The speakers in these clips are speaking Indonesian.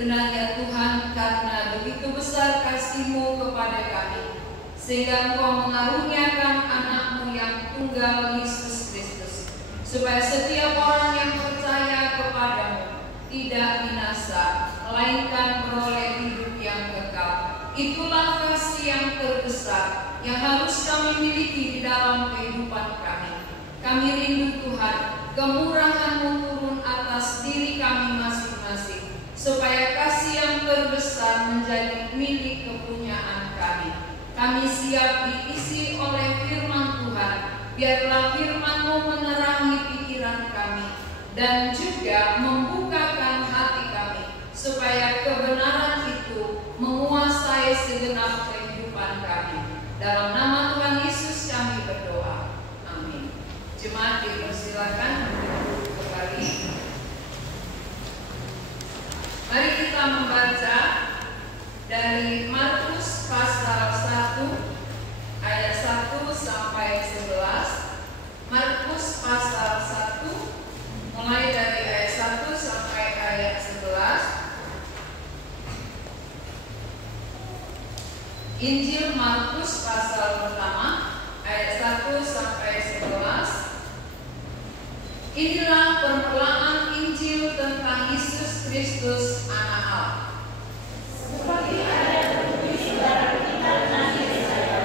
Benar ya Tuhan, karena begitu besar kasih-Mu kepada kami, sehingga Engkau mengaruniakan anak-Mu yang tunggal Yesus Kristus, supaya setiap orang yang percaya kepada-Mu tidak binasa, melainkan beroleh hidup yang kekal. Itulah kasih yang terbesar yang harus kami miliki di dalam kehidupan kami. Kami rindu Tuhan, kemurahan-Mu turun atas diri kami masing-masing, supaya kasih yang terbesar menjadi milik kepunyaan kami. Kami siap diisi oleh firman Tuhan. Biarlah firman-Mu menerangi pikiran kami dan juga membukakan hati kami, supaya kebenaran itu menguasai segenap kehidupan kami. Dalam nama Tuhan Yesus kami berdoa. Amin. Jemaat dipersilakan duduk kembali. Mari kita membaca dari Markus pasal 1 ayat 1 sampai 11. Markus pasal 1 mulai dari ayat 1 sampai ayat 11. Injil Markus pasal pertama ayat 1 sampai 11. Inilah permulaan Injil tentang Yesus Kristus Anak Allah. Seperti ada tertulis dalam kitab Nabi Yesaya,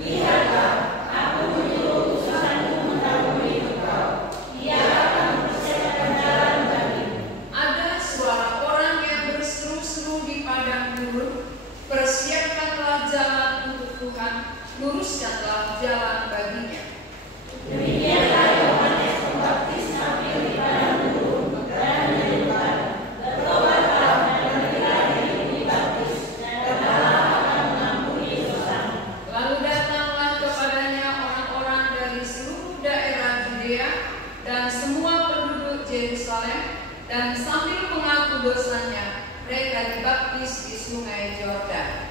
lihatlah, aku menyuruh utusanku mendahului engkau, ia akan mempersiapkan jalan bagimu. Ada suara orang yang berseru-seru di padang gurun, persiapkanlah jalan untuk Tuhan, luruskanlah jalan baginya. Demikianlah Yohanes Pembaptis tampil di padang gurun dan menyerukan, bertobatlah dan berilah diri dibaptis, dan Allah akan mengampuni dosamu. Lalu datanglah kepadanya orang-orang dari seluruh daerah Judea dan semua penduduk Yerusalem, dan sambil mengaku dosanya, mereka dibaptis di sungai Yordan.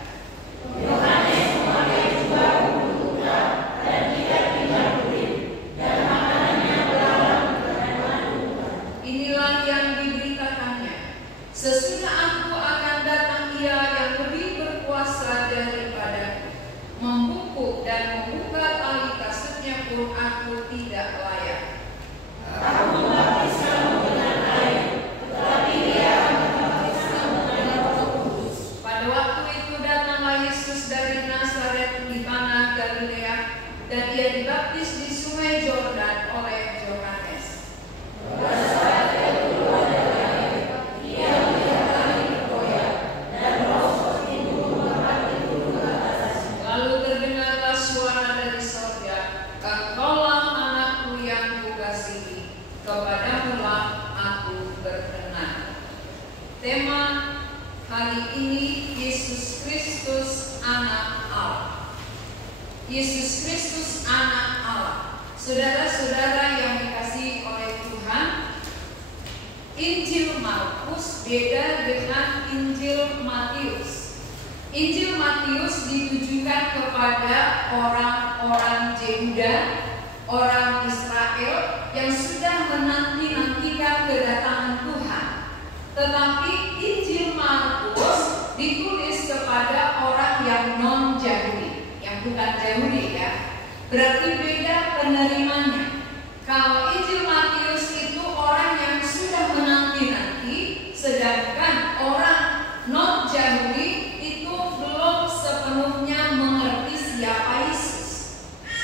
Yohanes memakai jubah ungu muda dan tidak minyak kulit, dan makanannya belalang dan madu. Inilah yang diberitakannya, sesudah aku akan datang Ia yang lebih berkuasa daripadaku, membungkuk dan membuka tali kasutnya pun aku tidak layak. Aku membaptis kamu dengan air, tetapi Dia akan membaptis kamu dengan Roh Kudus. Pada waktu itu datanglah Yesus dari Nazaret di tanah Galilea, dan Ia dibaptis di sungai Yordan oleh Yohanes. Pada saat Ia keluar dari air, Ia melihat langit bergoyang, dan roh seperti burung merpati turun ke atasnya. Lalu terdengarlah suara dari sorga, Engkaulah anakku yang kukasihi, kepadamulah aku berkenan. Tema hari ini, Yesus Kristus Anak Allah. Yesus Kristus Anak Allah. Saudara-saudara yang dikasihi oleh Tuhan, Injil Markus beda dengan Injil Matius. Injil Matius ditujukan kepada orang-orang Yehuda, orang Israel yang sudah menanti-nantikan kedatangan Tuhan. Tetapi Injil Markus ditulis kepada orang yang non-Yahudi, yang bukan Yahudi ya. Berarti beda penerimanya. Kalau Injil Matius itu orang yang sudah menanti-nanti, sedangkan orang non-Yahudi itu belum sepenuhnya mengerti siapa Yesus.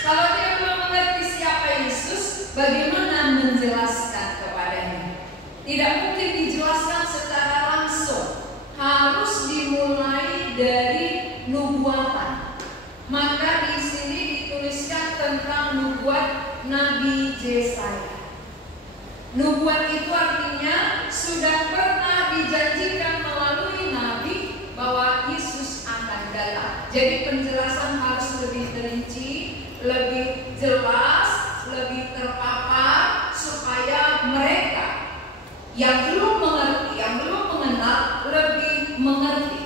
Kalau dia belum mengerti siapa Yesus, bagaimana menjelaskan kepadanya? Tidak mungkin dijelaskan secara langsung, harus dimulai dari nubuatan. Maka di sini dituliskan tentang nubuat Nabi Yesaya. Nubuat itu artinya sudah pernah dijanjikan melalui Nabi bahwa Yesus akan datang. Jadi penjelasan harus lebih rinci, lebih jelas, lebih terpapar, supaya mereka yang belum mengerti, yang belum mengenal, lebih mengerti.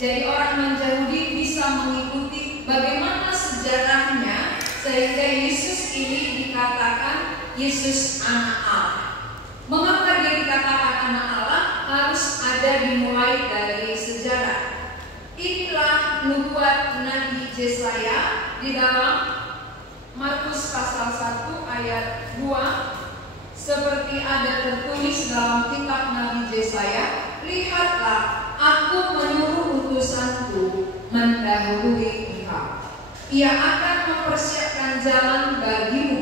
Jadi orang non-Yahudi bisa mengikuti bagaimana sejarahnya, sehingga Yesus ini dikatakan Yesus Anak Allah. Mengapa dia dikatakan Anak Allah? Harus ada dimulai Yesaya di dalam Markus pasal 1 ayat 2, seperti ada tertulis dalam kitab Nabi Yesaya, "Lihatlah, aku menyuruh utusanku mendahului engkau. Ia akan mempersiapkan jalan bagimu.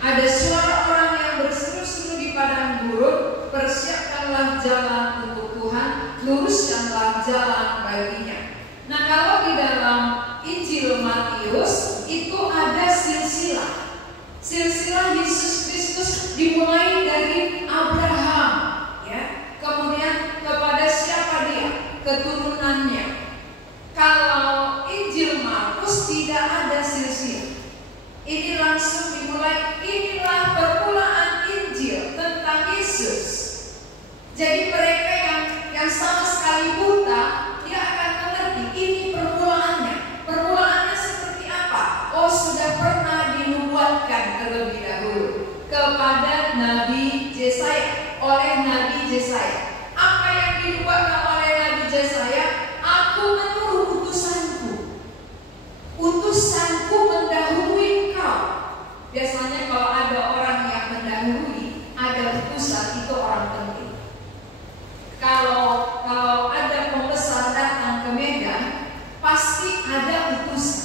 Ada suara orang yang berseru-seru di padang gurun, persiapkanlah jalan untuk Tuhan, luruskanlah jalan baginya." Nah, kalau di dalam Injil Matius itu ada silsilah Yesus Kristus dimulai dari Abraham, ya. Kemudian kepada siapa dia? Keturunannya. Kalau Injil Markus tidak ada silsilah. Ini langsung dimulai, inilah permulaan Injil tentang Yesus. Jadi mereka yang sama sekali buta, dia akan mengerti ini permulaannya. Permulaannya seperti apa? Oh, sudah pernah dinubuatkan terlebih dahulu kepada Nabi Yesaya, oleh Nabi Yesaya. Apa yang dinubuatkan oleh Nabi Yesaya? Aku menyuruh utusanku mendahului engkau. Biasanya kalau ada orang yang mendahului, ada utusan, itu orang penting. Kalau ada pembesar datang ke Medan, pasti ada utusan.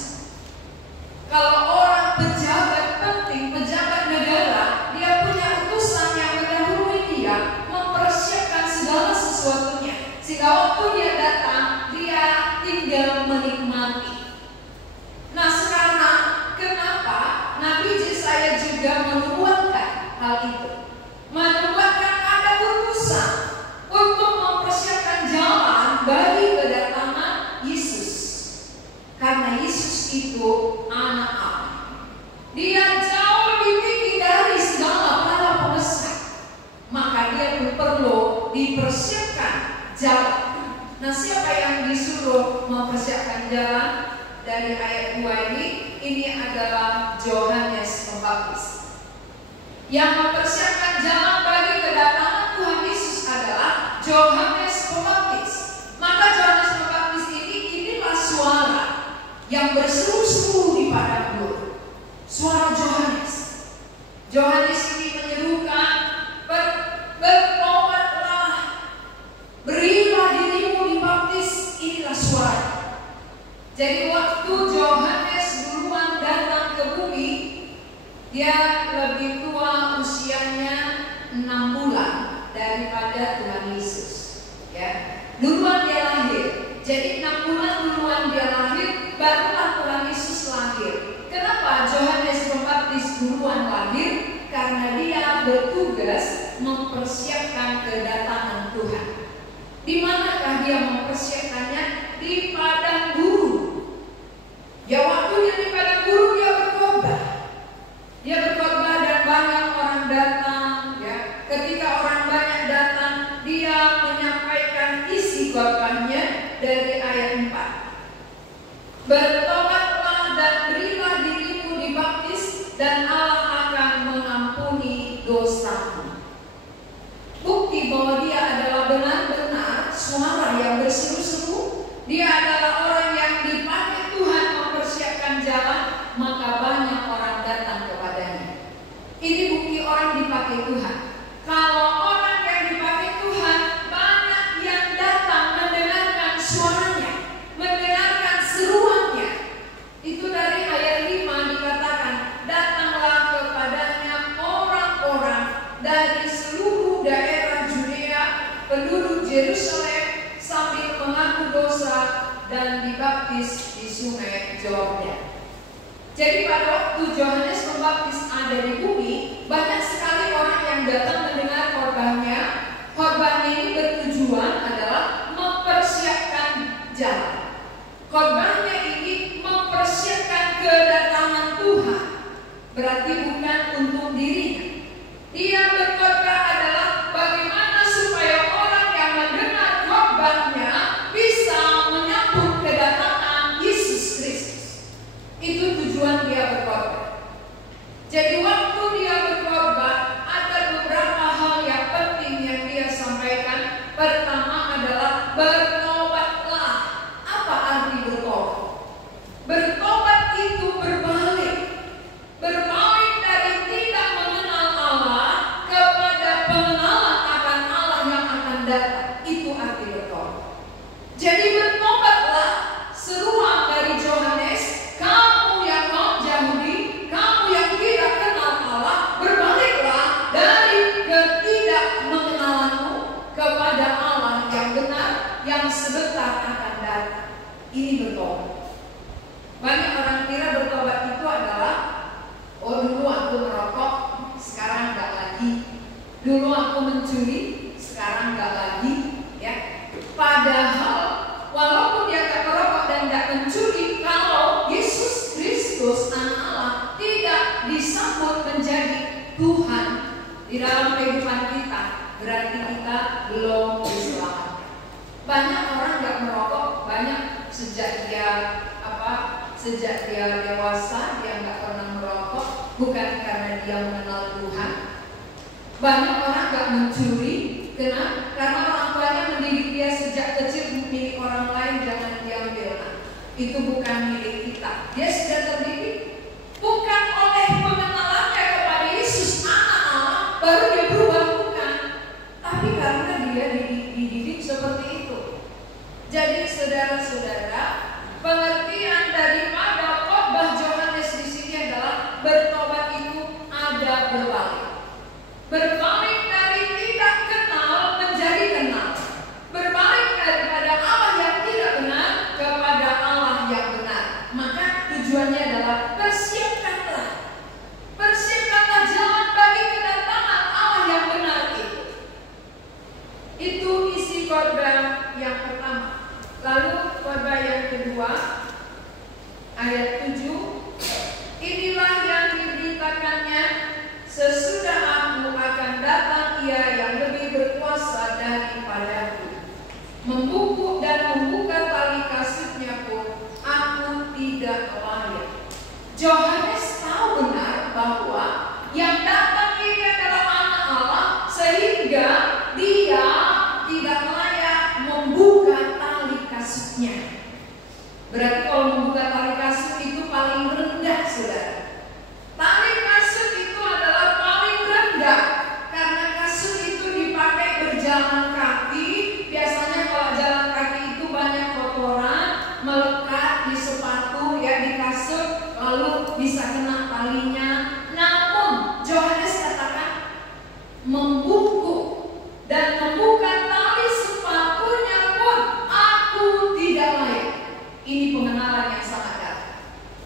Kalau orang pejabat penting, pejabat negara, dia punya utusan yang mendahului dia, mempersiapkan segala sesuatunya, sehingga waktu dia datang, dia tinggal menikmati. Nah, sekarang kenapa Nabi Yesaya juga menubuatkan hal itu? Menubuatkan ada utusan untuk mempersiapkan jalan bagi kedatangan Yesus. Karena Yesus itu anak Allah. Dia jauh lebih tinggi dari segala para pembesar. Maka dia pun perlu dipersiapkan jalan. Nah, siapa yang disuruh mempersiapkan jalan? Dari ayat 2 ini adalah Yohanes Pembaptis. Yang mempersiapkan jalan bagi kedatangan Tuhan Yesus adalah Yohanes Pembaptis. Maka Yohanes Pembaptis inilah suara yang berseru-seru di padang gurun. Suara Yohanes. Yohanes ini menyerukan, bertobatlah, berilah dirimu dibaptis. Inilah suara. Jadi waktu Yohanes duluan datang ke bumi, dia lebih tua usianya 6 bulan daripada Tuhan Yesus. Ya, duluan dia lahir. Jadi 6 bulan duluan dia lahir, barulah Tuhan Yesus lahir. Kenapa Yohanes Pembaptis duluan lahir? Karena dia bertugas mempersiapkan kedatangan Tuhan. Di manakah dia mempersiapkannya? Di padang gurun. Ya, waktu dia di padang gurun dia berkhotbah. Dia berkhotbah dan banyak orang datang, ya. Ketika orang banyak datang, dia menyampaikan isi khotbahnya dari ayat 4. Bertobatlah dan berilah dirimu dibaptis, dan Allah akan mengampuni dosamu. Bukti bahwa dia adalah benar-benar suara yang berseru-seru. Dia adalah orang yang dipakai Tuhan mempersiapkan jalan, maka banyak orang datang kepadanya. Ini bukti orang dipakai Tuhan. Kalau orang yang dipakai Tuhan, banyak yang datang mendengarkan suaranya, mendengarkan seruannya. Itu dari ayat 5 dikatakan, datanglah kepadanya orang-orang dari seluruh daerah Judea, penduduk Yerusalem, sambil mengaku dosa dan dibaptis di sungai Yordan. Jadi pada waktu Yohanes Pembaptis ada di bumi, banyak sekali orang yang datang mendengar khotbahnya. Khotbahnya ini bertujuan adalah mempersiapkan jalan. Khotbahnya ini mempersiapkan kedatangan Tuhan. Berarti bukan untuk dirinya. Dia berkhotbah adalah bagaimana supaya orang yang mendengar khotbahnya bisa menyambut kedatangan Yesus Kristus. Itu tujuan dia berkhotbah. Jadi waktu dia berkhotbah, ada beberapa hal yang penting yang dia sampaikan. Pertama adalah bertobatlah. Apa arti bertobat? Jadi bertobatlah, seruan dari Yohanes, kamu yang non-Yahudi, kamu yang tidak kenal Allah, berbaliklah dari ketidakmengenalanmu kepada Allah yang benar, yang sebentar akan datang. Ini bertobat. Banyak orang kira bertobat itu adalah, oh dulu aku merokok, sekarang enggak lagi. Dulu aku mencuri, sekarang enggak lagi. Ya, padahal walaupun dia tak merokok dan tidak mencuri, kalau Yesus Kristus Anak Allah tidak disambut menjadi Tuhan di dalam kehidupan kita, berarti kita belum diselamatkan. Banyak orang nggak merokok, banyak sejak dia dewasa dia nggak pernah merokok, bukan karena dia mengenal Tuhan. Banyak orang nggak mencuri, karena orang tuanya mendidik dia sejak kecil, milik orang lain jangan diambil. Itu bukan milik kita. Dia sudah terdidik bukan oleh pengenalannya kepada Yesus Anak Allah baru dia berubah, bukan, tapi karena dia dididik seperti itu. Jadi saudara-saudara, pengertian daripada khotbah Yohanes di sini adalah bertobat itu ada berbalik. Berbalik dari tidak kenal menjadi kenal. Berbalik daripada Allah yang tidak benar kepada Allah yang benar. Maka tujuannya adalah persiapkanlah jalan bagi kedatangan Allah yang benar itu. Itu isi khotbah yang pertama. Lalu khotbah yang kedua, ayat 7. Inilah yang diberitakannya, sesudah aku akan datang Ia yang lebih berkuasa daripadaku. Membungkuk dan membuka tali kasutnya pun aku tidak layak. Yohanes tahu benar bahwa yang datang ini adalah Anak Allah, sehingga dia tidak layak membuka tali kasutnya. Berarti kalau membuka tali kasut itu paling rendah, saudara. Tali kasut itu adalah paling rendah, karena kasut itu dipakai berjalan kaki. Biasanya kalau jalan kaki itu banyak kotoran melekat di sepatu, ya, di kasut, lalu bisa kena talinya. Namun Yohanes katakan membungkuk dan membuka tali sepatunya pun aku tidak layak. Ini pengenalan yang sangat dalam.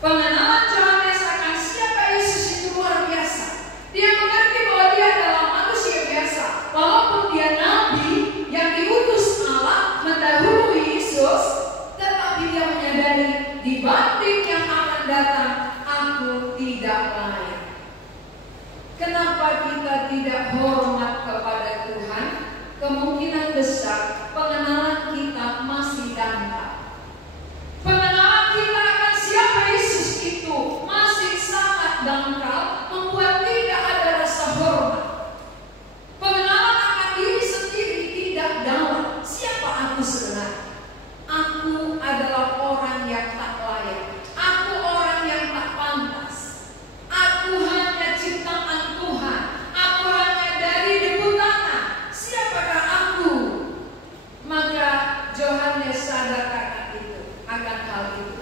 Pengenalan Yohanes akan siapa Yesus itu luar biasa. Dia mengerti bahwa dia adalah manusia biasa. Walaupun dia nabi yang diutus Allah mendahului Yesus, tetapi dia menyadari dibanding yang akan datang, aku tidak layak. Kenapa kita tidak hormat kepada Tuhan? Kemungkinan besar pengenalan kita masih dangkal. Pengenalan kita akan siapa Yesus itu masih sangat dangkal, membuat tidak ada rasa hormat. Pengenalan akan diri sendiri tidak dalam. Siapa aku sebenarnya? Aku adalah orang yang tak layak. Aku orang yang tak pantas. Aku hanya ciptaan Tuhan. Aku hanya dari debu tanah. Siapakah aku? Maka Yohanes sadar akan hal itu.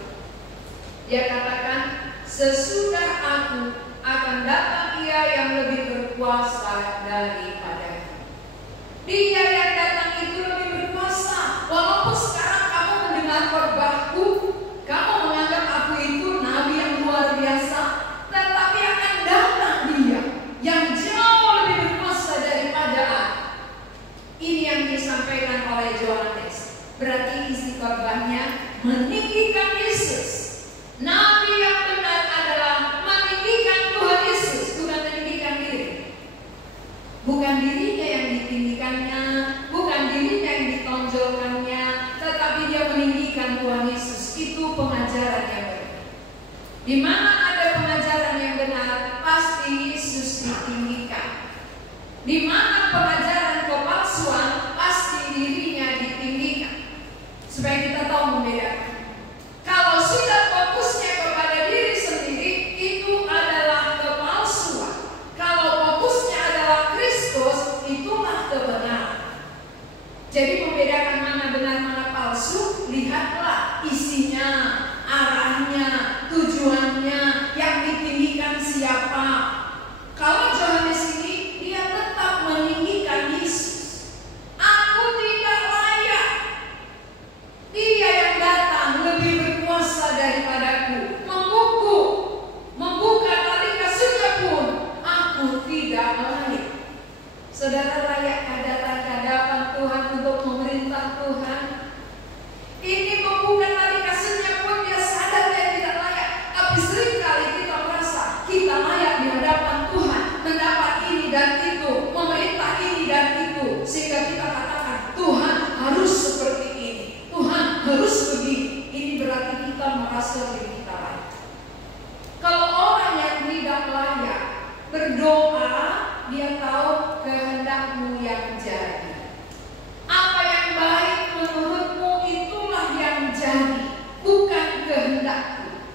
Dia katakan, sesudah aku akan datang Ia yang lebih berkuasa daripadaku. Dia yang datang itu lebih berkuasa. Walaupun sekarang kamu mendengar khotbahku, kamu menganggap aku itu nabi yang luar biasa, tetapi akan datang Dia yang jauh lebih berkuasa daripada aku. Ini yang disampaikan oleh Yohanes. Berarti isi khotbahnya meninggikan Yesus. Nabi yang benar adalah meninggikan Tuhan Yesus, bukan meninggikan diri. Bukan dirinya yang ditinggikannya, bukan dirinya yang ditonjolkannya, tetapi dia meninggikan Tuhan Yesus. Itu pengajaran yang benar. Di mana ada pengajaran yang benar, pasti Yesus ditinggikan. Di mana pengajaran kepalsuan, pasti dirinya ditinggikan. Supaya kita tahu membedakan. Kalau sudah fokusnya kepada diri sendiri, itu adalah kepalsuan. Kalau fokusnya adalah Kristus, itulah kebenaran. Jadi membedakan mana benar mana palsu, lihatlah isinya, arahnya, tujuannya, yang ditinggikan siapa. Kalau Yohanes ini, dia tetap meninggikan Yesus. Aku tidak layak. Dia yang datang lebih berkuasa daripadaku, membuka tali kasutnya pun aku tidak layak. Saudara, layak hadapan Tuhan untuk memerintah Tuhan? Ini membuka tali kasutnya pun dia sadar dia tidak layak. Tapi seringkali kita merasa kita layak di hadapan Tuhan, mendapat ini dan itu, memerintah ini dan itu, sehingga kita katakan Tuhan harus seperti ini, Tuhan harus begini. Ini berarti kita merasa diri kita layak. Kalau orang yang tidak layak berdoa, dia tahu kehendakmu yang jadi. Apa yang baik menurutmu itulah yang jadi, bukan kehendakku,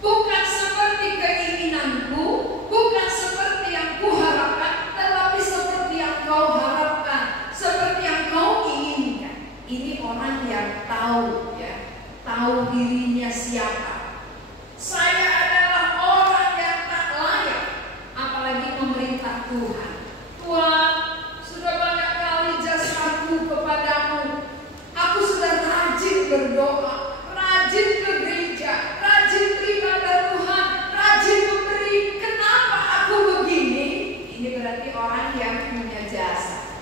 bukan seperti keinginanku, bukan seperti yang kuharapkan, tetapi seperti yang kau harapkan, seperti yang kau inginkan. Ini orang yang tahu, ya, tahu dirinya siapa. Saya adalah orang yang tak layak, apalagi memerintah Tuhan. Tuhan, sudah banyak kali jasaku kepadamu. Aku sudah rajin berdoa, rajin ke gereja, rajin beribadah Tuhan, rajin memberi. Kenapa aku begini? Ini berarti orang yang punya jasa.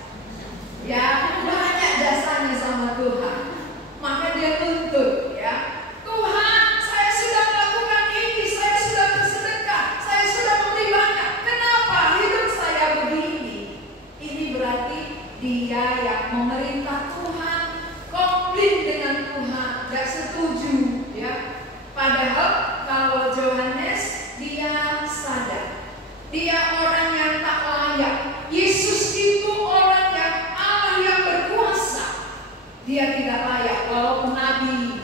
Ya, banyak jasanya sama Tuhan. Maka dia tuntut, ya. Tuhan, saya sudah melakukan ini, saya sudah bersedekah, saya sudah memberi banyak. Kenapa hidup saya begini? Ini berarti dia yang memerintah Tuhan, komplain dengan Tuhan, gak setuju, ya. Padahal kalau Yohanes, dia sadar, dia orang yang tak layak. Yesus itu orang yang Allah yang berkuasa. Dia tidak layak, walaupun nabi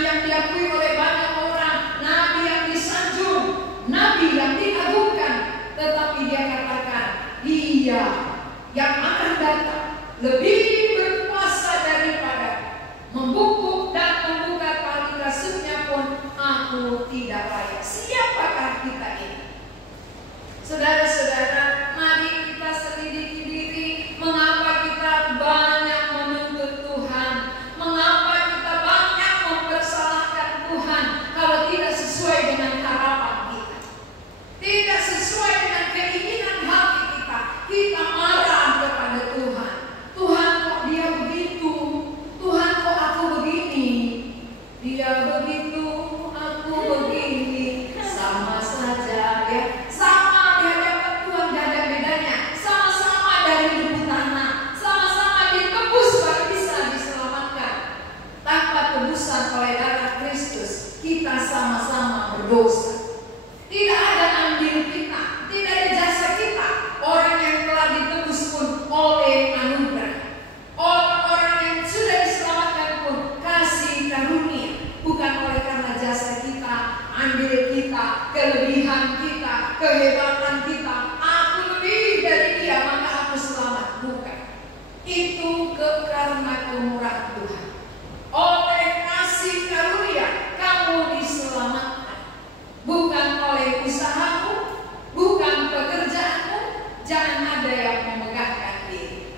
yang diakui oleh banyak orang, nabi yang disanjung, nabi yang diagungkan, tetapi dia katakan, dia yang akan datang lebih berkuasa daripada, membuka tali kasutnya pun aku tidak layak. Siapakah kita ini? Saudara-saudara, mari kita selidiki diri. Mengapa kita banyak menuntut Tuhan? Mengapa kita banyak mempersalahkan Tuhan kalau tidak sesuai dengan harapan kita, tidak sesuai dengan keinginan hati kita? Kita marah kepada Tuhan. Tuhan, kok dia begitu? Tuhan, kok aku begini? Dia begitu, aku begini, sama saja, ya. Sama di hadapan Tuhan, gak ada bedanya. Sama-sama dari debu tanah, sama-sama ditebus baru bisa diselamatkan. Tanpa tebusan oleh darah Kristus, kita sama-sama berdosa. Tidak ada andil kita, tidak ada jasa kita. Orang yang telah ditebus pun oleh anugerah. Orang yang sudah diselamatkan pun kasih karunia, bukan oleh karena jasa kita, andil kita, kelebihan kita, kehebatan kita. Aku lebih dari dia, maka aku selamat. Bukan. Itu karena kemurahan Tuhan. Oleh kasih karunia kamu diselamatkan, bukan oleh usahamu, bukan pekerjaanmu. Jangan ada yang memegahkan diri.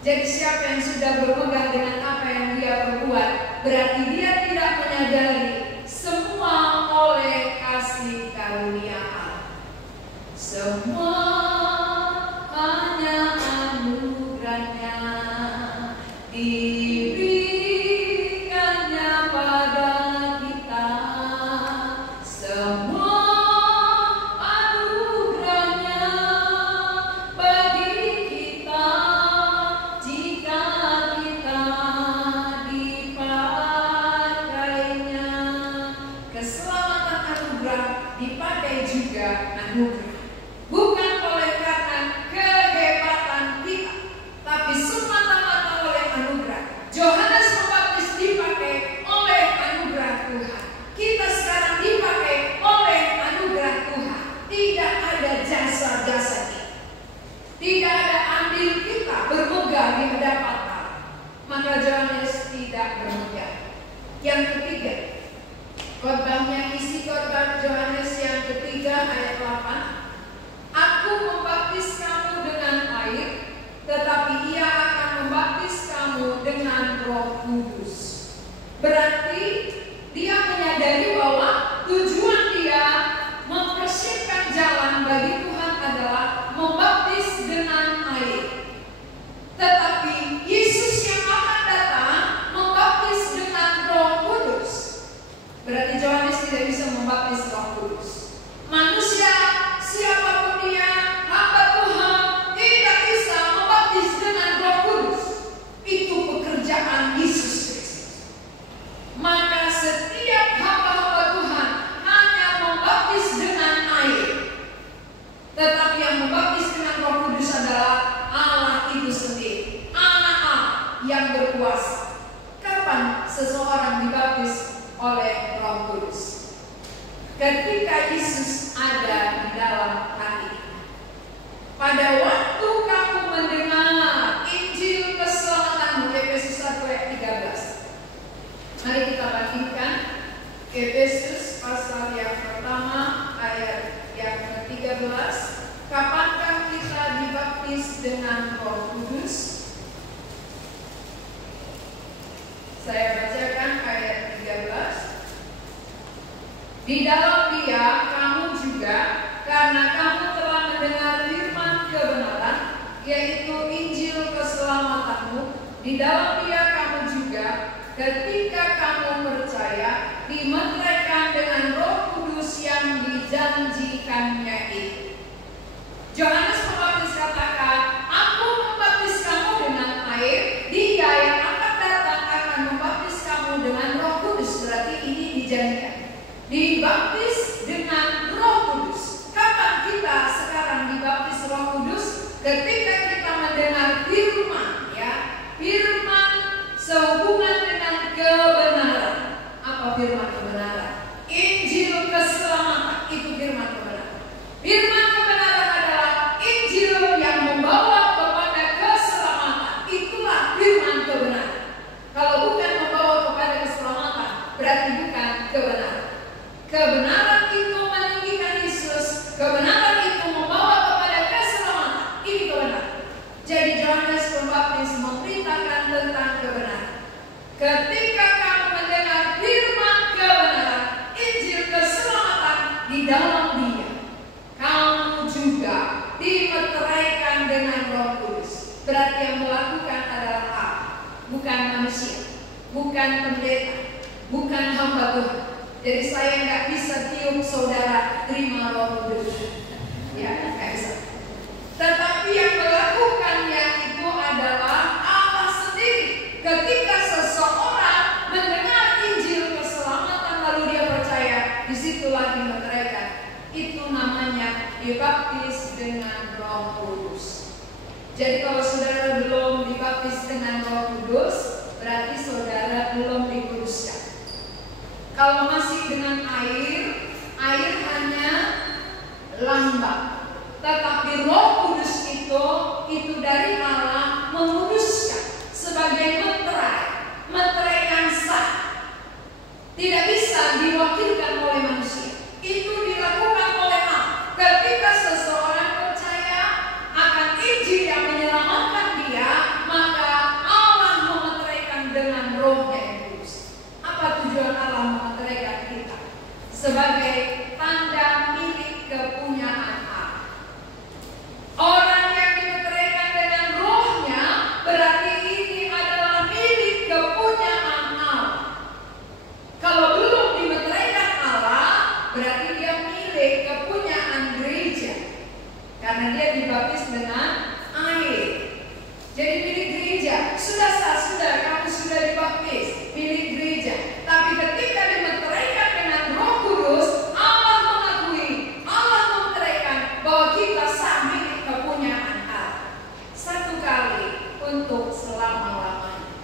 Jadi siapa yang sudah berpegang dengan apa yang dia perbuat, berarti dia tidak menyadari semua oleh kasih karunia Allah. Semua hanya anugerahnya, diberikannya pada kita. Semua anugerahnya bagi kita, jika kita dipakainya. Keselamatan anugerah dipakai juga anugerah. Bukan oleh karena kehebatan kita, tapi semata-mata oleh anugerah. ayat 8, Aku membaptis kamu dengan air, tetapi ia akan membaptis kamu dengan Roh Kudus. Berarti dia menyadari bahwa tujuan dia mempersiapkan jalan bagi Tuhan adalah membaptis dengan air. Tetapi Yesus yang akan datang membaptis dengan Roh Kudus. Berarti Yohanes tidak bisa membaptis Roh Kudus. Manusia siapapun dia, hamba Tuhan, tidak bisa membaptis dengan Roh Kudus. Itu pekerjaan Yesus Kristus. Maka setiap hamba-hamba Tuhan hanya membaptis dengan air. Tetapi yang membaptis dengan Roh Kudus adalah Allah itu sendiri, Anak Allah yang berkuasa. Kapan seseorang dibaptis oleh Roh Kudus? Ketika Yesus ada di dalam hati kita. Pada waktu kamu mendengar Injil keselamatanmu, Efesus 1 ayat 13. Mari kita bandingkan Efesus pasal yang pertama ayat yang ke-13. Kapankah kita dibaptis dengan Roh Kudus? Saya bacakan ayat 13. Di dalam Dia kamu juga, karena kamu telah mendengar firman kebenaran, yaitu Injil keselamatanmu, di dalam Dia kamu juga, ketika kamu percaya, dimeteraikan dengan Roh Kudus yang dijanjikannya itu. Yohanes Pembaptis katakan, Aku membaptis kamu dengan air, Dia yang akan datang akan membaptis kamu dengan Roh Kudus. Berarti ini dijanjikan, dibaptis dengan Roh Kudus. Kapan kita sekarang dibaptis Roh Kudus? Ketika kita mendengar firman, ya, firman sehubungan dengan kebenaran. Apa firman kebenaran? Injil keselamatan, itu firman kebenaran. Firman kebenaran adalah Injil yang membawa kepada keselamatan. Itulah firman kebenaran. Kalau bukan membawa kepada keselamatan, berarti bukan kebenaran. Kebenaran itu meninggikan Yesus. Kebenaran itu membawa kepada keselamatan. Ini kebenaran. Jadi Yohanes Pembaptis memberitakan tentang kebenaran. Ketika kamu mendengar firman kebenaran, Injil keselamatan, di dalam Dia kamu juga dimeteraikan dengan Roh Kudus. Berarti yang melakukan adalah Allah, bukan manusia, bukan pendeta, bukan hamba Tuhan. Jadi saya nggak bisa tiup saudara terima Roh Kudus, ya nggak bisa. Tetapi yang melakukannya itu adalah Allah sendiri. Ketika seseorang mendengar Injil keselamatan lalu dia percaya, disitulah dimeteraikan. Itu namanya dibaptis dengan Roh Kudus. Jadi kalau saudara belum dibaptis dengan Roh Kudus, berarti saudara belum dikuduskan. Kalau masih dengan air hanya lambang. Tetapi Roh Kudus itu dari Allah menguduskan sebagai meterai yang sah. Tidak bisa diwakilkan oleh manusia. Itu dilakukan oleh Allah. Ketika seseorang percaya akan Injil yang menyelamatkan dia, maka Allah memeteraikan dengan Roh-Nya yang kudus. Apa tujuan Allah memeteraikan kita? Sebagai tanda milik kepunyaan Allah. Orang yang dimeteraikan dengan Roh-Nya berarti ini adalah milik kepunyaan Allah. Kalau belum dimeteraikan Allah, berarti dia milik kepunyaan gereja. Karena dia dibaptis dengan air. Jadi milik gereja. Sudah sah, kamu sudah dibaptis, milik gereja. Tapi ketika dimeteraikan dengan Roh Kudus, Allah mengakui, Allah memeteraikan bahwa kita sah milik kepunyaan Allah. Satu kali untuk selama-lamanya.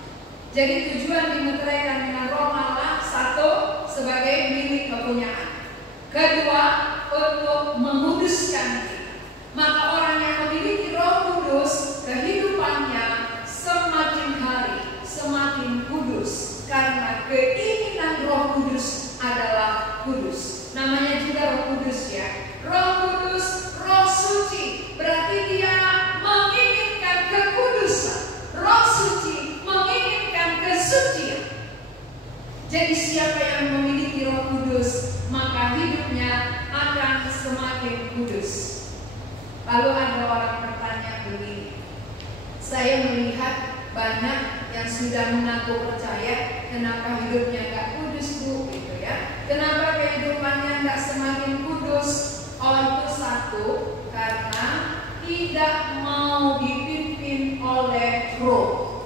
Jadi tujuan dimeteraikan dengan Roh Allah, satu, sebagai milik kepunyaan. Kedua, untuk menguduskan kita. Maka orang yang memiliki Roh Kudus, kehidupannya semakin hari semakin kudus. Karena keinginan Roh Kudus adalah kudus. Namanya juga Roh Kudus, ya. Roh Jadi siapa yang memiliki Roh Kudus, maka hidupnya akan semakin kudus. Lalu ada orang bertanya begini, saya melihat banyak yang sudah mengaku percaya, kenapa hidupnya nggak kudus Bu? Gitu ya. Kenapa kehidupannya nggak semakin kudus? Oh, itu satu, karena tidak mau dipimpin oleh Roh.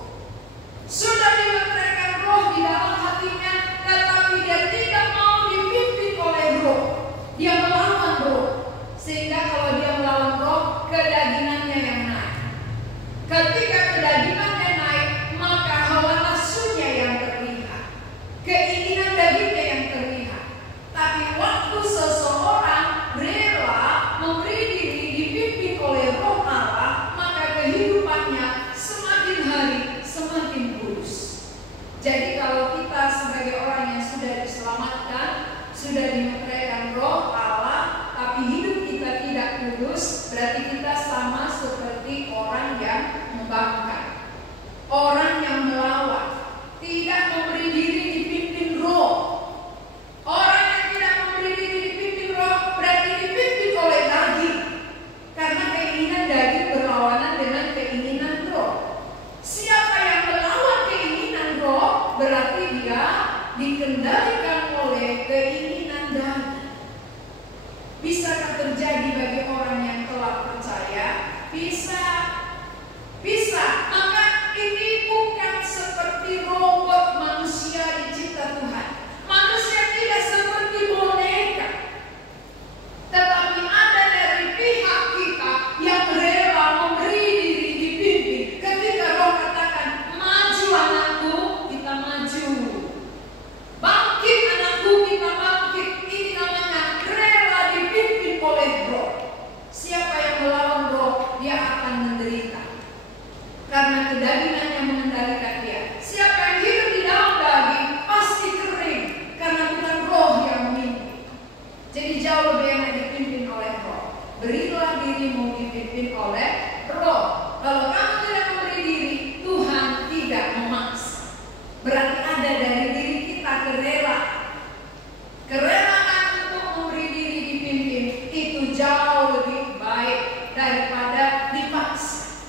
Sudah dimeteraikan Roh di dalam hatinya, tetapi dia tidak mau dipimpin oleh Roh. Dia melawan Roh, sehingga kalau dia melawan Roh, kedagingannya yang naik. Ketika kedagingannya naik, maka hawa nafsunya yang terlihat, keinginan dagingnya yang terlihat. Tapi waktu seseorang rela memberi diri dipimpin oleh Roh Allah, maka kehidupannya semakin hari semakin kudus. Jadi kalau kita sebagai orang yang sudah diselamatkan, sudah dimeteraikan Roh Allah, tapi hidup kita tidak kudus, berarti kita sama seperti orang yang membangkang, orang yang melawan, tidak memberi diri dipimpin Roh. Orang yang tidak memberi diri dipimpin Roh berarti dipimpin oleh daging, karena keinginan daging berlawanan dengan keinginan Roh. Siapa yang melawan keinginan Roh berarti dia dikendalikan oleh keinginan daging. Bisakah terjadi bagi orang yang telah percaya? Bisa. Maka ini bukan seperti robot manusia dicipta Tuhan. Manusia tidak seperti boneka, tetapi ada dari pihak kita yang rela memberi diri dipimpin. Ketika Roh katakan, maju anakku, kita maju. Bangkit anakku, kita bangkit. Ini namanya rela dipimpin oleh Roh. Siapa yang melawan Roh, dia akan menderita, karena kedagingannya mengendalikan dia. Siapa yang hidup di dalam daging pasti kering, karena bukan Roh yang memimpin. Jadi jauh lebih enak dipimpin oleh Roh. Berilah dirimu dipimpin oleh Roh. Kalau kamu tidak memberi diri, Tuhan tidak memaksa. Berarti ada dari diri kita kerelaan untuk memberi diri dipimpin. Itu jauh lebih baik daripada dipaksa.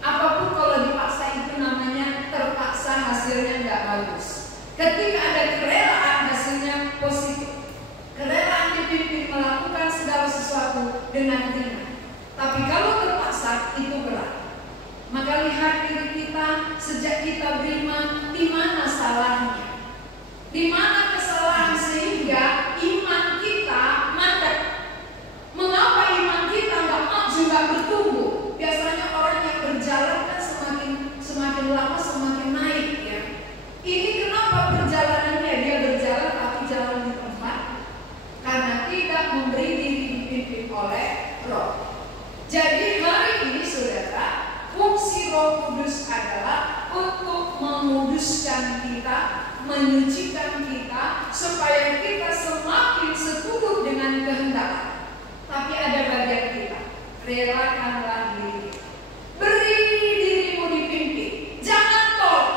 Apapun kalau dipaksa itu namanya terpaksa, hasilnya nggak bagus. Ketika ada kerelaan, hasilnya positif. Kerelaan dipimpin melakukan segala sesuatu dengan ringan. Tapi kalau terpaksa itu berat. Maka lihat diri kita sejak kita beriman, di mana salahnya, di mana kesalahan sehingga iman kita mandek. Mengapa iman kita nggak maju, nggak bertumbuh? Biasanya orang yang berjalan kan semakin lama semakin naik ya. Ini kenapa perjalanannya dia berjalan tapi jalan di tempat? Karena tidak memberi diri dipimpin oleh Roh. Jadi hari ini saudara, fungsi Roh Kudus adalah untuk menguduskan kita, menyucikan kita, supaya kita semakin seturut dengan kehendak. Tapi ada bagian kita, relakanlah diri. Beri dirimu dipimpin, jangan tolak.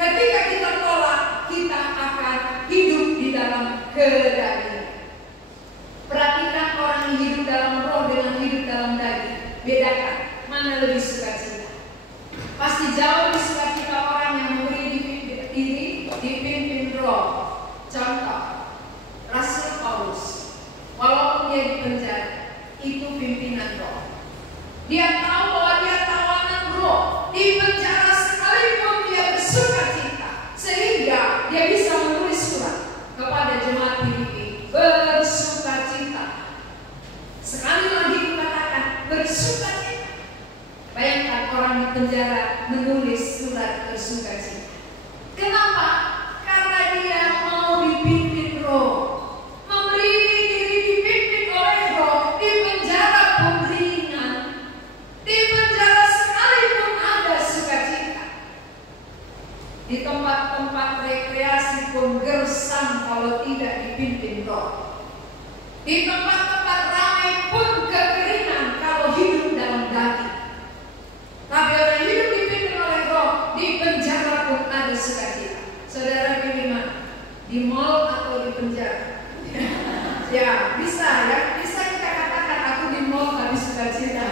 Ketika kita tolak, kita akan hidup di dalam kedagingan. Perhatikan orang yang hidup dalam Roh dengan hidup dalam daging. Bedakan, mana lebih sukacita? Pasti jauh lebih sukacita orang yang memberi diri dipimpin Roh. Contoh, Rasul Paulus, walaupun dia di penjara, itu pimpinan Roh. Dia tahu bahwa dia tawanan Roh. Di penjara sekalipun dia bersukacita, sehingga dia bisa menulis surat kepada jemaat Filipi, bersukacita. Sekali lagi dikatakan bersukacita. Bayangkan orang di penjara menulis surat bersukacita. Kenapa? Karena dia mau dipimpin Roh. Memberi diri dipimpin oleh Roh. Di penjara pun ringan, di penjara sekalipun ada sukacita. Di tempat-tempat rekreasi pun gersang kalau tidak dipimpin Roh. Di tempat-tempat ramai pun kekeringan kalau hidup dalam daging. Tapi orang hidup dipimpin oleh Roh, di penjara pun ada sukacita. Saudara pilih mana? di mall atau di penjara? Ya, bisa ya. Bisa kita katakan aku di mall tapi sukacita.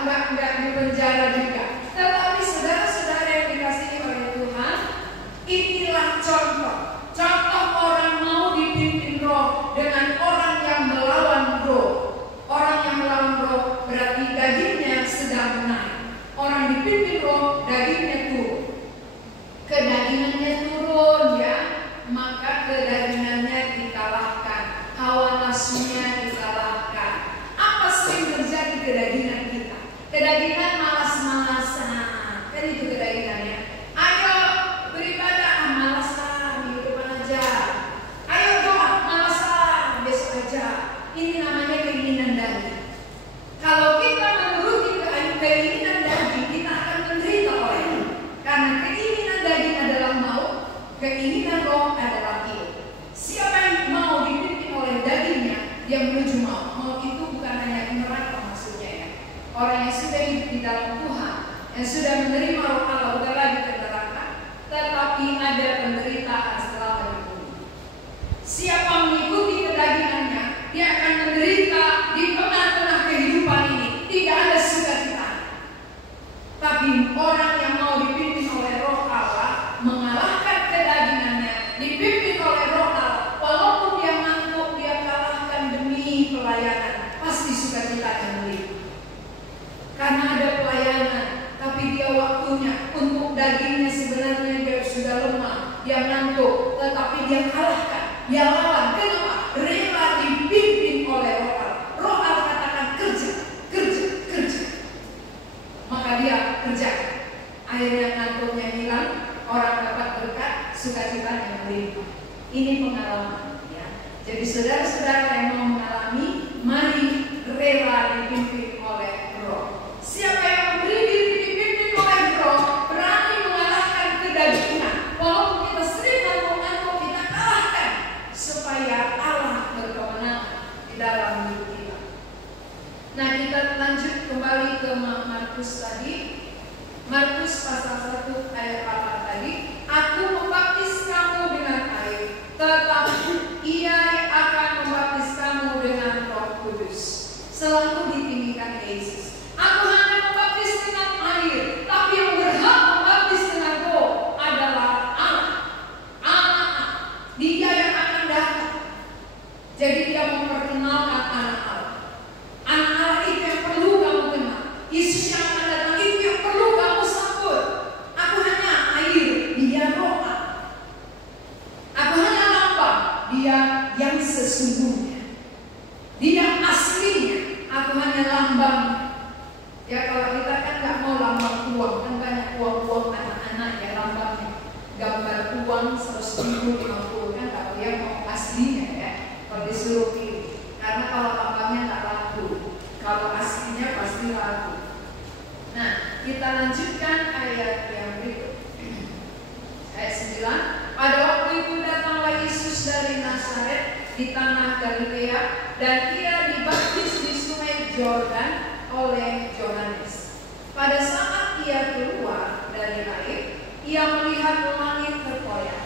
Enggak di penjara juga. Tetapi saudara-saudara yang dikasihi oleh Tuhan, inilah contoh orang mau dipimpin Roh dengan orang yang melawan Roh. Orang yang melawan Roh berarti dagingnya sedang naik. Orang dipimpin Roh, dagingnya turun. Kedagingannya turun ya, maka kedagingannya dikalahkan, hawa nafsunya dikalahkan. Apa sering terjadi kedagingan kita? Kedagingan malas-malasan, kan itu kedagingannya. Ayo beribadah, malas lah, minggu depan aja. Ayo doa, malas lah, besok aja. Ini namanya keinginan daging. Kalau kita menuruti keinginan daging, kita akan menderita olehnya. Karena keinginan daging adalah maut, keinginan Roh adalah hidup. Siapa yang mau dipimpin oleh dagingnya, dia menuju maut. Maut itu bukan hanya neraka maksudnya ya. Orang yang sudah hidup di dalam Tuhan, yang sudah menerima Roh Allah, bukan lagi ke neraka, tetapi ada penderitaan setelah di bumi. Siapa mengikuti kedagingannya, dia akan menderita di tengah-tengah kehidupan ini. Tidak ada sukacita. Tapi orang yang mau dipimpin oleh Roh Allah, mengalahkan kedagingannya, dipimpin oleh Roh Allah, walaupun dia ngantuk, dia kalahkan demi pelayanan, pasti sukacitanya melihat. Karena ada pelayanan, tapi dia waktunya untuk dagingnya sebenarnya dia sudah lemah, dia ngantuk, tetapi dia kalahkan, dia lawan. Kenapa? Rela dipimpin oleh Roh Allah. Roh Allah katakan kerja. Maka dia kerjakan. Akhirnya ngantuknya hilang, orang dapat berkat, sukacitanya melimpah. Ini pengalaman ya. Jadi saudara-saudara yang mau mengalami, mari rela dipimpin oleh Roh. Siapa yang memberi diri dipimpin oleh Roh, berani mengalahkan kedagingan. Walaupun kita sering ngantuk-ngantuk, kita kalahkan supaya Allah berkemenangan di dalam hidup kita. Nah, kita lanjut kembali ke Markus tadi. Markus pasal 1 ayat 8 tadi. Aku membaptis kamu dengan air, tetapi Ia akan membaptis kamu dengan Roh Kudus. Selalu ditinggikan Yesus. Aku hanya membaptis dengan air, tapi yang berhak membaptis dengan Roh adalah anak. Dia yang akan datang. Jadi dia memperkenalkan anak Allah. Anak Allah itu yang perlu kamu kenal. Yesus yang akan datang itu yang perlu kamu sambut. Aku hanya air, dia Roh Allah. Aku hanya lambang, dia yang sesungguhnya. Dia aslinya, aku hanya lambang. Ya kalau kita kan nggak mau lambang uang, kan banyak uang anak-anak ya lambangnya. Gambar uang 100.000, 50 kan, kalau dia mau aslinya ya. Kalau disuruh pilih, karena kalau lambangnya nggak laku, kalau aslinya pasti laku. Nah, kita lanjutkan ayat yang berikut. Ayat 9. Pada waktu itu datanglah Yesus dari Nazaret di tanah Galilea, dan Ia dibaptis di sungai Yordan oleh Yohanes. Pada saat Ia keluar dari air, Ia melihat langit terkoyak,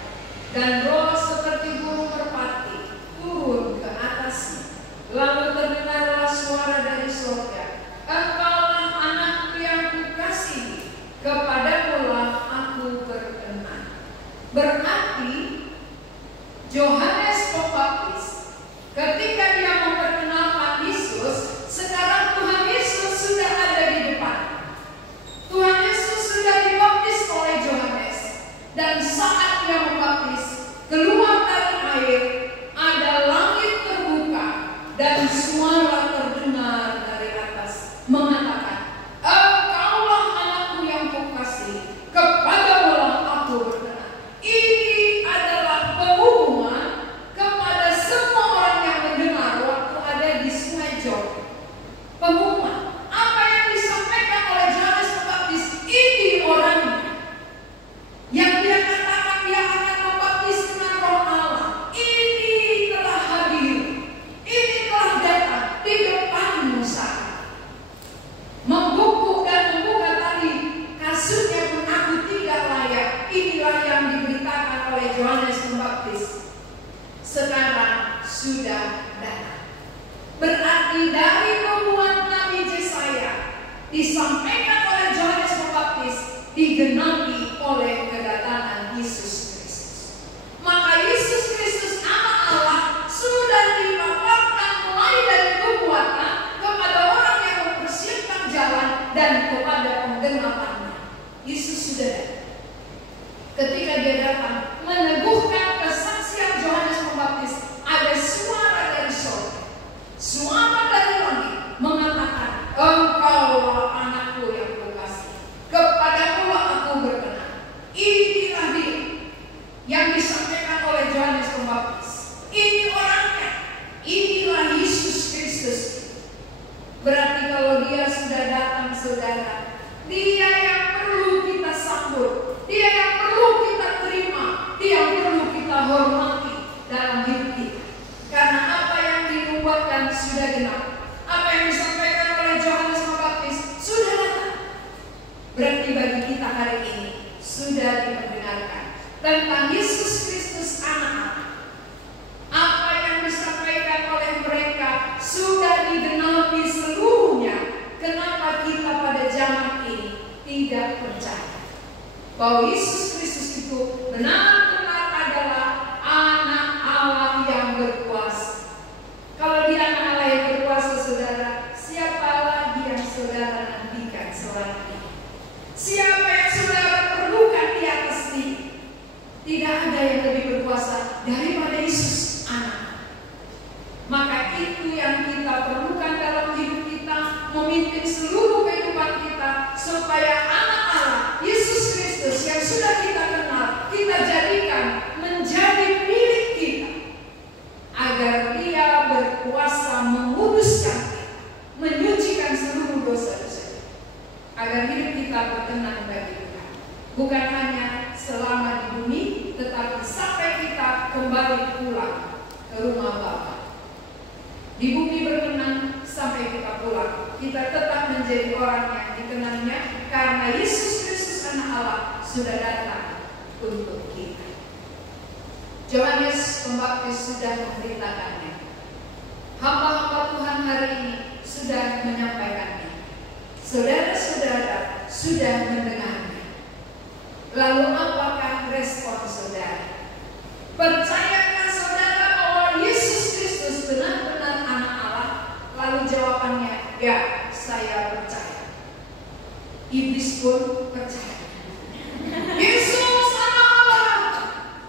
dan Roh seperti burung merpati turun ke atasnya. Lalu terdengarlah suara dari surga, Engkaulah anakku yang kukasihi, kepadamulah aku berkenan. Berarti Yohanes Pembaptis ketika dia memperkenalkan Yesus, sekarang Tuhan Yesus sudah ada di depan. Tuhan Yesus sudah dibaptis oleh Yohanes, dan saat dia membaptis, keluar dari air, ada langit terbuka dan suara Pembaptis sekarang sudah datang. Berarti dari nubuat Nabi Yesaya disampaikan oleh Yohanes Pembaptis digenapi oleh kedatangan Yesus Kristus. Maka Yesus Kristus anak Allah sudah dipaparkan mulai dari nubuatnya kepada orang yang mempersiapkan jalan dan kepada penggenapannya. Yesus sudah datang. Ketika dia datang meneguhkan kesaksian Yohanes Pembaptis, ada suara dari surga, suara dari langit mengatakan, engkaulah anakku yang kukasihi, kepadamulah aku berkenan. Inilah dia yang disampaikan oleh Yohanes Pembaptis. Ini orangnya, inilah Yesus Kristus. Berarti kalau dia sudah datang, saudara, dia yang perlu kita sambut, dia yang perlu kita terima, dia yang perlu kita hormati dalam hidup kita. Karena apa yang dinubuatkan sudah genap, apa yang disampaikan oleh Yohanes Pembaptis sudah datang. Berarti bagi kita hari ini sudah diperdengarkan tentang Yesus Kristus anak Allah. Apa yang disampaikan oleh mereka sudah digenapi seluruhnya. Kenapa kita pada zaman ini tidak percaya bahwa Yesus Kristus itu benar-benar adalah anak Allah yang berkuasa? Kalau dia anak Allah yang berkuasa, saudara, siapa lagi yang saudara nantikan selain dia? Siapa yang saudara perlukan di atas dia? Tidak ada yang lebih berkuasa daripada Yesus anak. Maka itu yang kita perlukan dalam hidup kita, memimpin seluruh kehidupan kita, supaya anak Allah Yesus Kristus yang sudah kita kenal, kita jadikan menjadi milik kita, agar dia berkuasa menguduskan kita, menyucikan seluruh dosa-dosa, agar hidup kita berkenan bagi Tuhan. Bukan hanya selama di bumi, tetapi sampai kita kembali pulang ke rumah Bapa. Di bumi berkenan sampai kita pulang, kita tetap menjadi orang yang dikenalnya, karena Yesus Kristus anak Allah sudah datang untuk kita. Yohanes Pembaptis sudah memberitakannya. Hamba-hamba Tuhan hari ini sudah menyampaikannya. Saudara-saudara sudah mendengarnya. Lalu apakah respon saudara? Percayakah saudara bahwa Yesus Kristus benar-benar anak Allah? Lalu jawabannya, ya, saya percaya. Iblis pun percaya. Yesus anak Allah.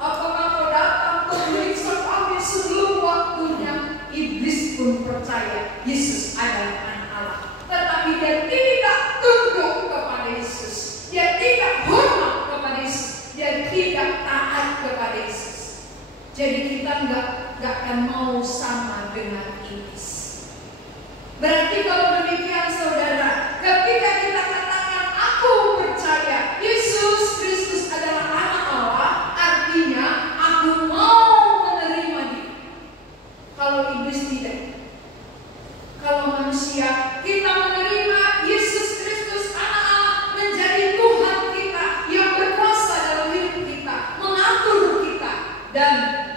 Apakah kau datang memeriksa kami sebelum waktunya? Iblis pun percaya Yesus adalah anak Allah. Tetapi dia tidak tunduk kepada Yesus. Dia tidak hormat kepada Yesus. Dia tidak taat kepada Yesus. Jadi kita nggak akan mau sama dengan iblis. Berarti kalau demikian saudara, ketika kita katakan aku percaya Yesus Kristus adalah anak Allah, artinya aku mau menerima dia. Kalau iblis tidak. Kalau manusia, kita menerima Yesus Kristus anak Allah menjadi Tuhan kita yang berkuasa dalam hidup kita, mengatur kita dan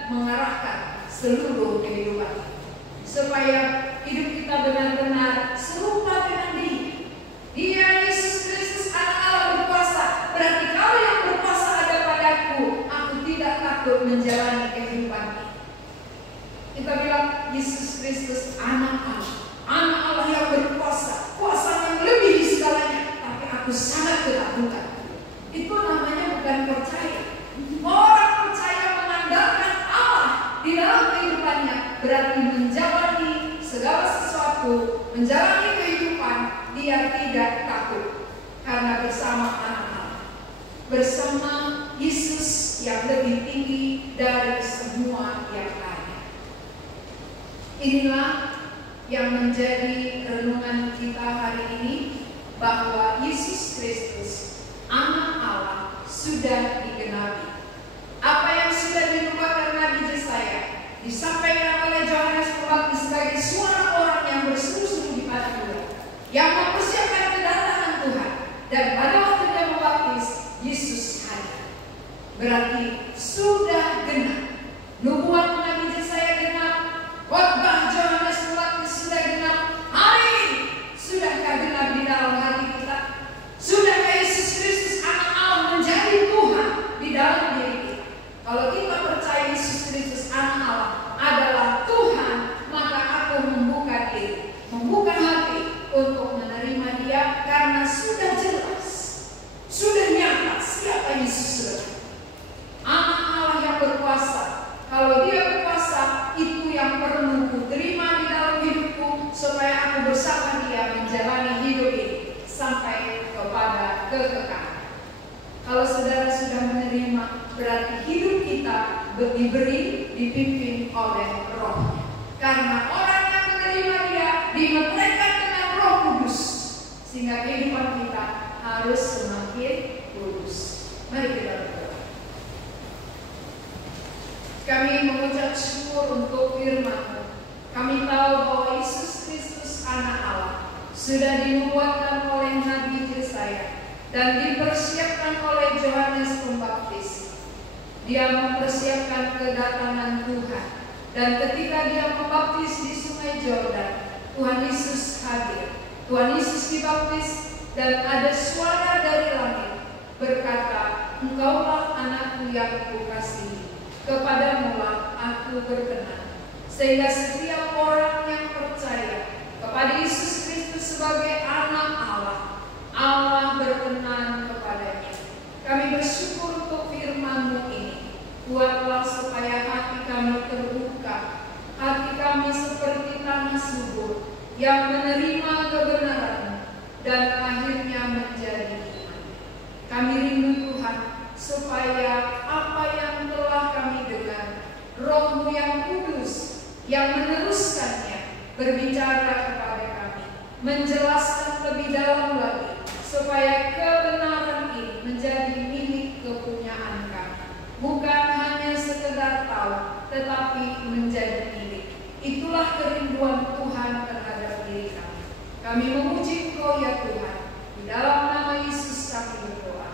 mengarahkan seluruh kehidupan kita, supaya hidup kita benar-benar serupa dengan dia. Dia Yesus Kristus anak Allah berkuasa. Berarti kalau yang berkuasa ada padaku, aku tidak takut menjalani kehidupan ini. Kita bilang Yesus Kristus anak Allah, anak Allah yang berkuasa, kuasa yang melebihi segalanya. Tapi aku sangat ketakutan. Itu namanya bukan percaya. Orang percaya mengandalkan Allah di dalam kehidupannya, berarti menjalani segala sesuatu, menjalani kehidupan, dia tidak takut. Karena bersama anak Allah, bersama Yesus yang lebih tinggi dari semua yang ada. Inilah yang menjadi renungan kita hari ini, bahwa Yesus Kristus anak Allah sudah digenapi. Apa yang sudah dinubuatkan Nabi Yesaya disampaikan oleh Yohanes Pembaptis sebagai suara orang yang bersungguh-sungguh di padang gurun, yang mempersiapkan kedatangan Tuhan. Dan pada waktu dia membaptis, Yesus hadir. Berarti sudah genap Nubuat Nabi Yesaya genap, khotbah Yohanes Pembaptis sudah genap. Hari ini sudahkah genap di dalam hati kita? Sudahkah Yesus Kristus anak Allah menjadi Tuhan di dalam diri kita? Kalau kita percaya Yesus Kristus anak Allah adalah Tuhan, maka aku membuka diri, membuka hati untuk menerima Dia, karena sudah jelas, sudah nyata siapa Yesus. Anak Allah yang berkuasa. Kalau Dia berkuasa, itu yang perlu ku terima di dalam hidupku, supaya aku bersama Dia menjalani hidup ini sampai kepada kekekalan. Kalau saudara sudah menerima, berarti hidup kita diberi, dipimpin oleh Roh-Nya. Karena orang yang menerima Dia dimeteraikan dengan Roh Kudus, sehingga kehidupan kita harus semakin kudus. Mari kita berdoa. Kami mengucap syukur untuk firman-Mu. Kami tahu bahwa Yesus Kristus anak Allah sudah dinubuatkan oleh Nabi Yesaya dan dipersiapkan oleh Yohanes Pembaptis. Dia mempersiapkan kedatangan Tuhan, dan ketika Dia membaptis di Sungai Yordan, Tuhan Yesus hadir. Tuhan Yesus dibaptis, dan ada suara dari langit berkata, "Engkaulah anakku yang kukasihi, kepadamulah aku berkenan." Sehingga setiap orang yang percaya kepada Yesus Kristus sebagai anak Allah, Allah berkenan kepadanya. Kami bersyukur untuk firman-Mu ini. Buatlah supaya hati kami terbuka, hati kami seperti tanah subur yang menerima kebenaran dan akhirnya menjadi iman. Kami rindu Tuhan, supaya apa yang telah kami dengar, Roh-Mu yang kudus yang meneruskannya berbicara kepada kami, menjelaskan lebih dalam lagi, supaya kebenaran ini menjadi milik kepunyaan kami. Bukan hanya sekedar tahu, tetapi menjadi milik. Itulah kerinduan Tuhan terhadap diri kami. Kami memuji Engkau ya Tuhan. Di dalam nama Yesus kami berdoa.